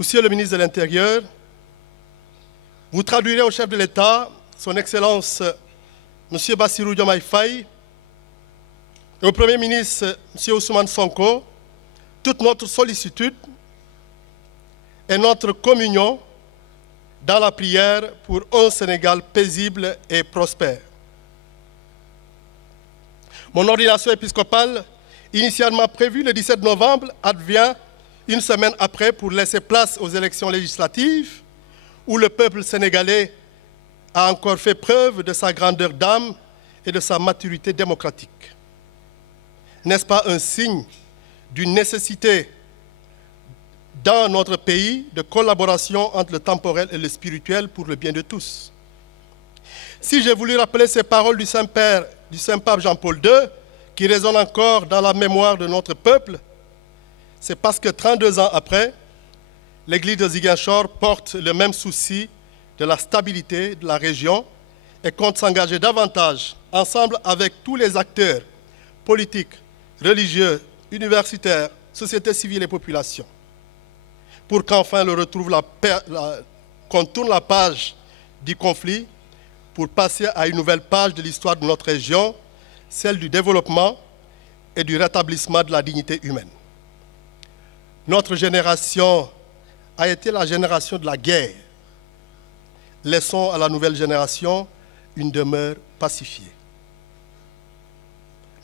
Monsieur le ministre de l'Intérieur, vous traduirez au chef de l'État, son Excellence M. Bassirou Diomaye Faye, et au Premier ministre M. Ousmane Sonko, toute notre sollicitude et notre communion dans la prière pour un Sénégal paisible et prospère. Mon ordination épiscopale, initialement prévue le 17 novembre, advient une semaine après pour laisser place aux élections législatives où le peuple sénégalais a encore fait preuve de sa grandeur d'âme et de sa maturité démocratique. N'est-ce pas un signe d'une nécessité dans notre pays de collaboration entre le temporel et le spirituel pour le bien de tous? Si j'ai voulu rappeler ces paroles du Saint-Père, du Saint-Pape Jean-Paul II, qui résonnent encore dans la mémoire de notre peuple, c'est parce que 32 ans après, l'Église de Ziguinchor porte le même souci de la stabilité de la région et compte s'engager davantage, ensemble avec tous les acteurs politiques, religieux, universitaires, société civile et population, pour qu'enfin qu'on tourne la page du conflit pour passer à une nouvelle page de l'histoire de notre région, celle du développement et du rétablissement de la dignité humaine. Notre génération a été la génération de la guerre. Laissons à la nouvelle génération une demeure pacifiée.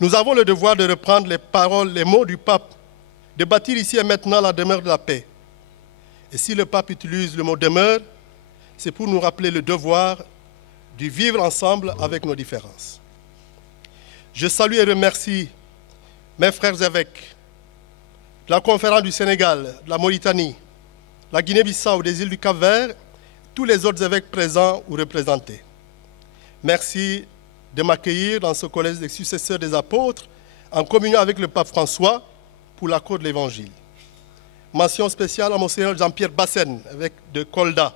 Nous avons le devoir de reprendre les paroles, les mots du pape, de bâtir ici et maintenant la demeure de la paix. Et si le pape utilise le mot demeure, c'est pour nous rappeler le devoir de vivre ensemble avec nos différences. Je salue et remercie mes frères évêques de la Conférence du Sénégal, de la Mauritanie, la Guinée-Bissau, des îles du Cap-Vert, tous les autres évêques présents ou représentés. Merci de m'accueillir dans ce collège des successeurs des apôtres en communion avec le pape François pour la cour de l'Évangile. Mention spéciale à Monseigneur Jean-Pierre Bassène, évêque de Kolda,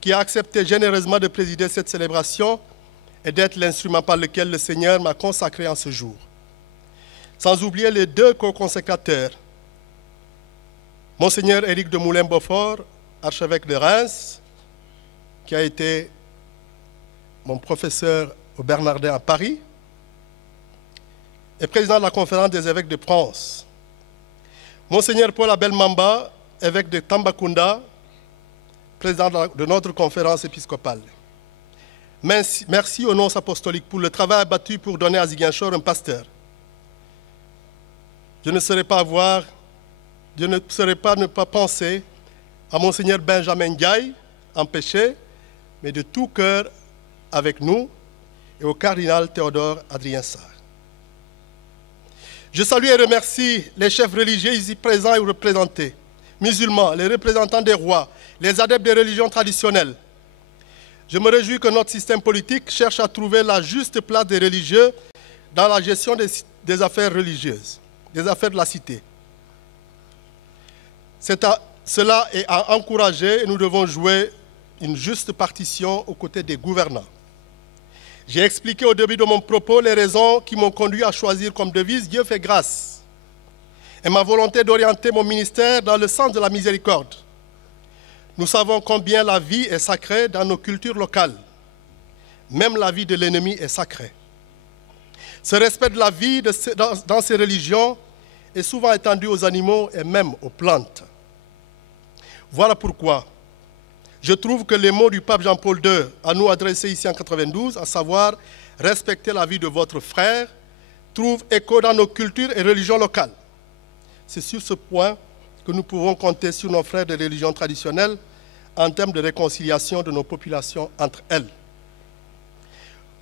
qui a accepté généreusement de présider cette célébration et d'être l'instrument par lequel le Seigneur m'a consacré en ce jour. Sans oublier les deux co-consécrateurs, Monseigneur Éric de Moulin-Beaufort, archevêque de Reims, qui a été mon professeur au Bernardin à Paris, et président de la conférence des évêques de France. Monseigneur Paul Abel Mamba, évêque de Tambacounda, président de notre conférence épiscopale. Merci aux nonces apostoliques pour le travail abattu pour donner à Ziguinchor un pasteur. Je ne saurais pas ne pas penser à Monseigneur Benjamin Ndiaye, empêché, mais de tout cœur avec nous, et au cardinal Théodore Adrien Sarr. Je salue et remercie les chefs religieux ici présents et représentés, musulmans, les représentants des rois, les adeptes des religions traditionnelles. Je me réjouis que notre système politique cherche à trouver la juste place des religieux dans la gestion des affaires religieuses, des affaires de la cité. Cela est à encourager et nous devons jouer une juste partition aux côtés des gouvernants. J'ai expliqué au début de mon propos les raisons qui m'ont conduit à choisir comme devise « Dieu fait grâce » et ma volonté d'orienter mon ministère dans le sens de la miséricorde. Nous savons combien la vie est sacrée dans nos cultures locales. Même la vie de l'ennemi est sacrée. Ce respect de la vie dans ces religions est souvent étendu aux animaux et même aux plantes. Voilà pourquoi je trouve que les mots du pape Jean-Paul II à nous adressés ici en 92, à savoir « respecter la vie de votre frère », trouvent écho dans nos cultures et religions locales. C'est sur ce point que nous pouvons compter sur nos frères de religions traditionnelles en termes de réconciliation de nos populations entre elles.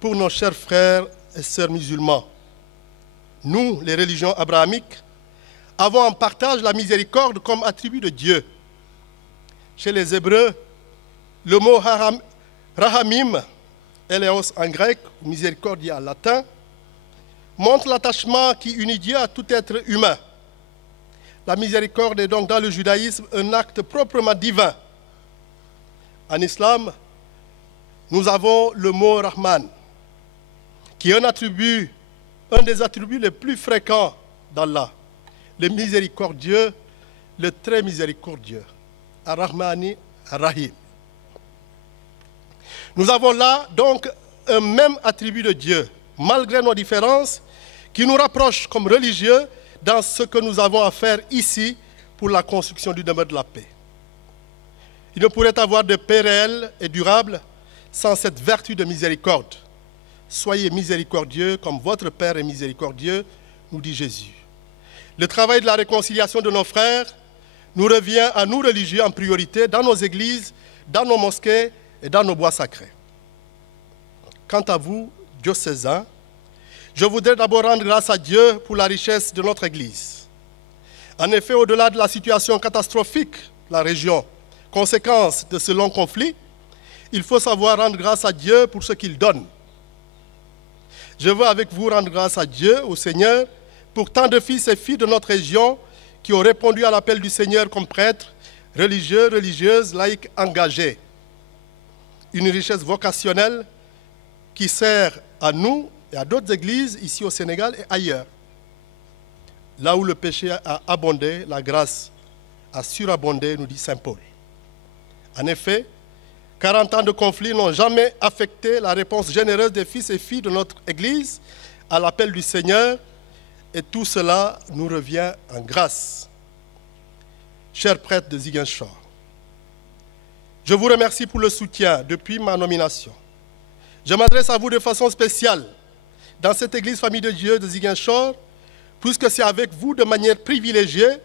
Pour nos chers frères et sœurs musulmans, nous, les religions abrahamiques, avons en partage la miséricorde comme attribut de Dieu. Chez les Hébreux, le mot rahamim, eleos en grec, miséricordia en latin, montre l'attachement qui unit Dieu à tout être humain. La miséricorde est donc dans le judaïsme un acte proprement divin. En islam, nous avons le mot Rahman, qui est un des attributs les plus fréquents d'Allah, le miséricordieux, le très miséricordieux. Ar-Rahmani Ar-Rahim. Nous avons là donc un même attribut de Dieu, malgré nos différences, qui nous rapproche comme religieux dans ce que nous avons à faire ici pour la construction du demeure de la paix. Il ne pourrait avoir de paix réelle et durable sans cette vertu de miséricorde. Soyez miséricordieux comme votre Père est miséricordieux, nous dit Jésus. Le travail de la réconciliation de nos frères nous revient à nous religieux en priorité dans nos églises, dans nos mosquées et dans nos bois sacrés. Quant à vous, diocésains, je voudrais d'abord rendre grâce à Dieu pour la richesse de notre Église. En effet, au-delà de la situation catastrophique de la région, conséquence de ce long conflit, il faut savoir rendre grâce à Dieu pour ce qu'il donne. Je veux avec vous rendre grâce à Dieu, au Seigneur, pour tant de fils et filles de notre région qui ont répondu à l'appel du Seigneur comme prêtres, religieux, religieuses, laïcs engagés. Une richesse vocationnelle qui sert à nous et à d'autres églises ici au Sénégal et ailleurs. Là où le péché a abondé, la grâce a surabondé, nous dit saint Paul. En effet, 40 ans de conflit n'ont jamais affecté la réponse généreuse des fils et filles de notre Église à l'appel du Seigneur, et tout cela nous revient en grâce. Chers prêtres de Ziguinchor, je vous remercie pour le soutien depuis ma nomination. Je m'adresse à vous de façon spéciale dans cette Église Famille de Dieu de Ziguinchor, puisque c'est avec vous de manière privilégiée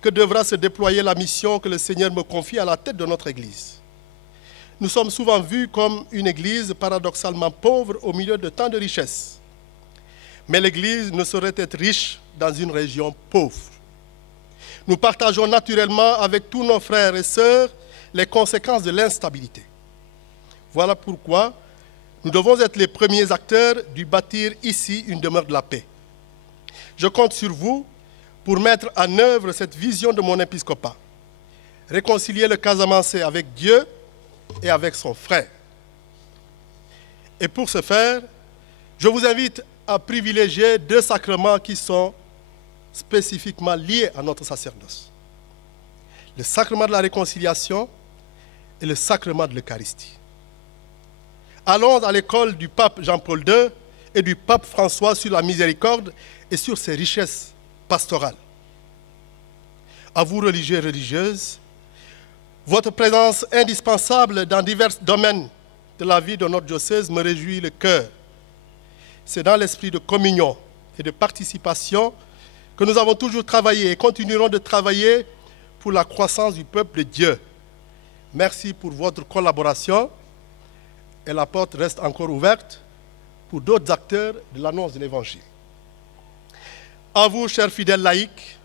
que devra se déployer la mission que le Seigneur me confie à la tête de notre Église. Nous sommes souvent vus comme une Église paradoxalement pauvre au milieu de tant de richesses. Mais l'Église ne saurait être riche dans une région pauvre. Nous partageons naturellement avec tous nos frères et sœurs les conséquences de l'instabilité. Voilà pourquoi nous devons être les premiers acteurs du bâtir ici une demeure de la paix. Je compte sur vous pour mettre en œuvre cette vision de mon épiscopat. Réconcilier le Casamançais avec Dieu et avec son frère. Et pour ce faire, je vous invite à privilégier deux sacrements qui sont spécifiquement liés à notre sacerdoce. Le sacrement de la réconciliation et le sacrement de l'Eucharistie. Allons à l'école du pape Jean-Paul II et du pape François sur la miséricorde et sur ses richesses pastorales. À vous, religieux et religieuses, votre présence indispensable dans divers domaines de la vie de notre diocèse me réjouit le cœur. C'est dans l'esprit de communion et de participation que nous avons toujours travaillé et continuerons de travailler pour la croissance du peuple de Dieu. Merci pour votre collaboration et la porte reste encore ouverte pour d'autres acteurs de l'annonce de l'Évangile. À vous, chers fidèles laïcs,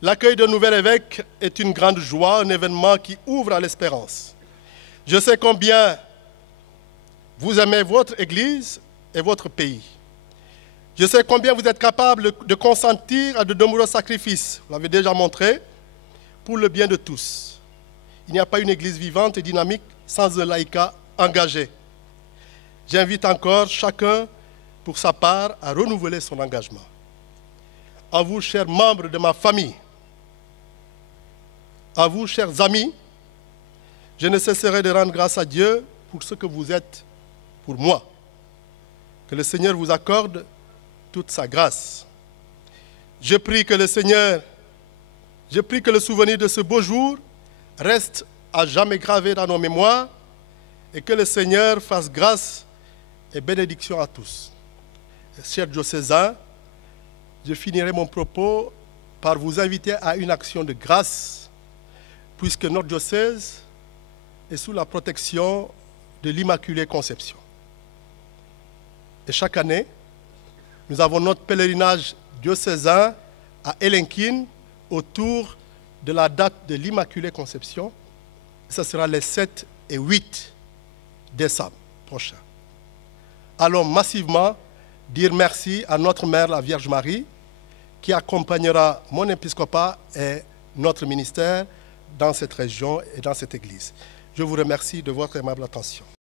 l'accueil d'un nouvel évêque est une grande joie, un événement qui ouvre à l'espérance. Je sais combien vous aimez votre Église et votre pays. Je sais combien vous êtes capable de consentir à de nombreux sacrifices, vous l'avez déjà montré, pour le bien de tous. Il n'y a pas une Église vivante et dynamique sans un laïcat engagé. J'invite encore chacun, pour sa part, à renouveler son engagement. À vous, chers membres de ma famille, à vous, chers amis, je ne cesserai de rendre grâce à Dieu pour ce que vous êtes pour moi. Que le Seigneur vous accorde toute sa grâce. Je prie que le souvenir de ce beau jour reste à jamais gravé dans nos mémoires et que le Seigneur fasse grâce et bénédiction à tous. Chers diocésains, je finirai mon propos par vous inviter à une action de grâce, puisque notre diocèse est sous la protection de l'Immaculée Conception. Et chaque année, nous avons notre pèlerinage diocésain à Elenkin autour de la date de l'Immaculée Conception. Ce sera les 7 et 8 décembre prochains. Allons massivement dire merci à notre mère, la Vierge Marie, qui accompagnera mon épiscopat et notre ministère dans cette région et dans cette église. Je vous remercie de votre aimable attention.